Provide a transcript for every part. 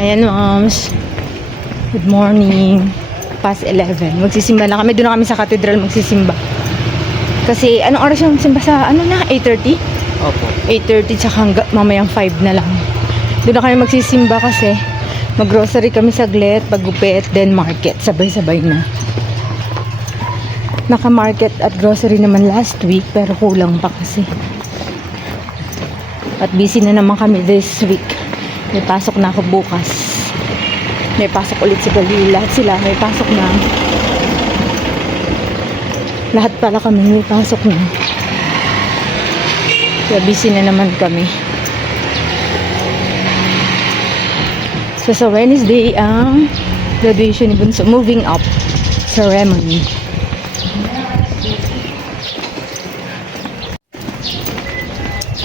Ayan, moms. Good morning. Past 11. Magsisimba lang kami. Doon na kami sa cathedral magsisimba. Kasi, anong oras yung simba sa, 8:30? Opo. 8:30 tsaka hanggang mamayang 5 na lang. Doon na kami magsisimba kasi mag-grocery kami saglit, paggupit, then market. Sabay-sabay na. Naka-market at grocery naman last week pero kulang pa kasi. At busy na naman kami this week. May pasok na ako bukas. May pasok ulit si Gali. Lahat sila may pasok na. Lahat pala kami may pasok na. Kaya busy na naman kami. So sa Wednesday ang graduation ni Bunso. Moving up ceremony.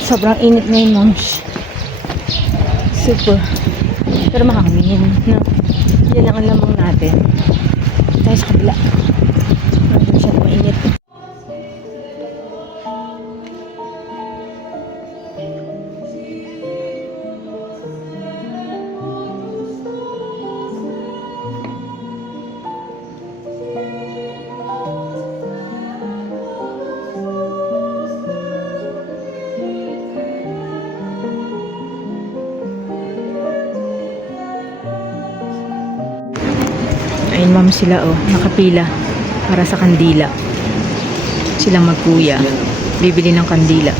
Sobrang init ngayon, moms. Super. Pero mahangin, no? Yan lang ang lamang natin. Tayo sa kabila. Hindi siya mainit. Ayun, ma'am, sila nakapila para sa kandila. Silang magkuya. Bibili ng kandila.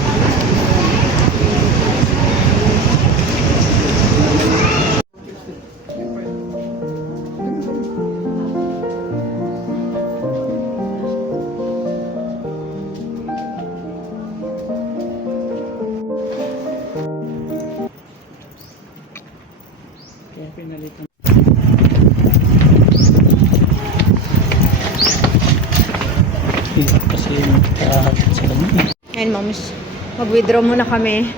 Kasi sa kanya. Ayun, moms. Mag-withdraw muna kami.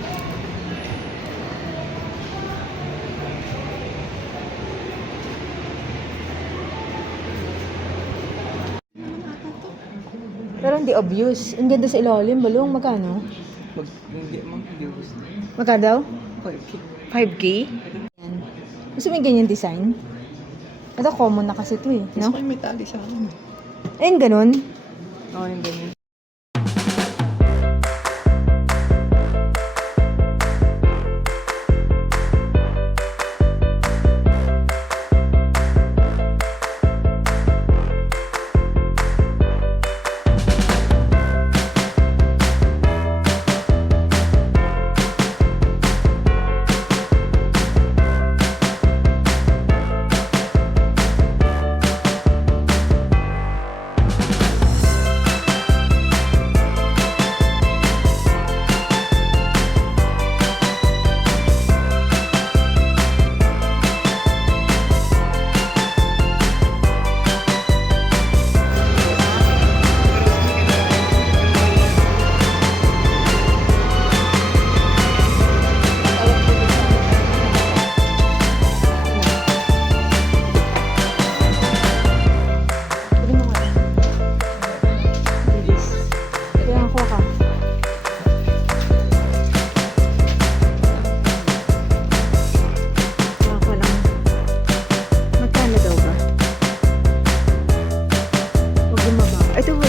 Pero hindi obvious. Ang ganda sa ilalim. Balong, magkano? Hindi gusto. Magkano daw? 5K. 5K? Yan. Gusto mo yung ganyan design? Ito common na kasi ito eh. No? Gusto ko yung may tali sa akin. Ayun, ganun. Oo, yung ganyan.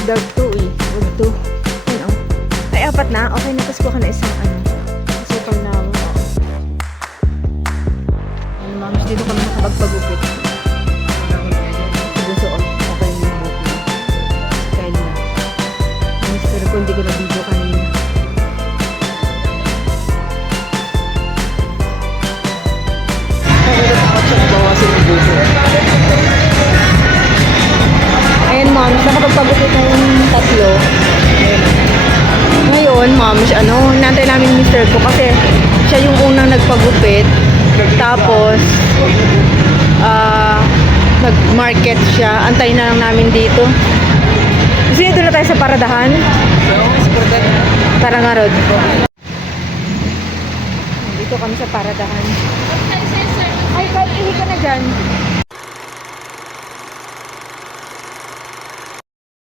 Dag to eh. Wag to. Ano? Ay, 4 na? Okay na. Tapos kuha ka na isang Isang na ako. Ano, mams, dito kami nakapagpagupit. Siguro so, okay na yung buhok na. Kaya na. Pero kung hindi ko na video kanina. Pero takot siya bawasin yung buhok. Ayun, moms, nakapagpagupit na yung 3. Ngayon, moms, hinantay namin yung mister ko kasi siya yung unang nagpagupit. Tapos, nag-market siya. Antayin na lang namin dito. Kasi dito na tayo sa paradahan. Tara nga, Rod. Dito kami sa paradahan. Ay, kahit ihi ka na dyan.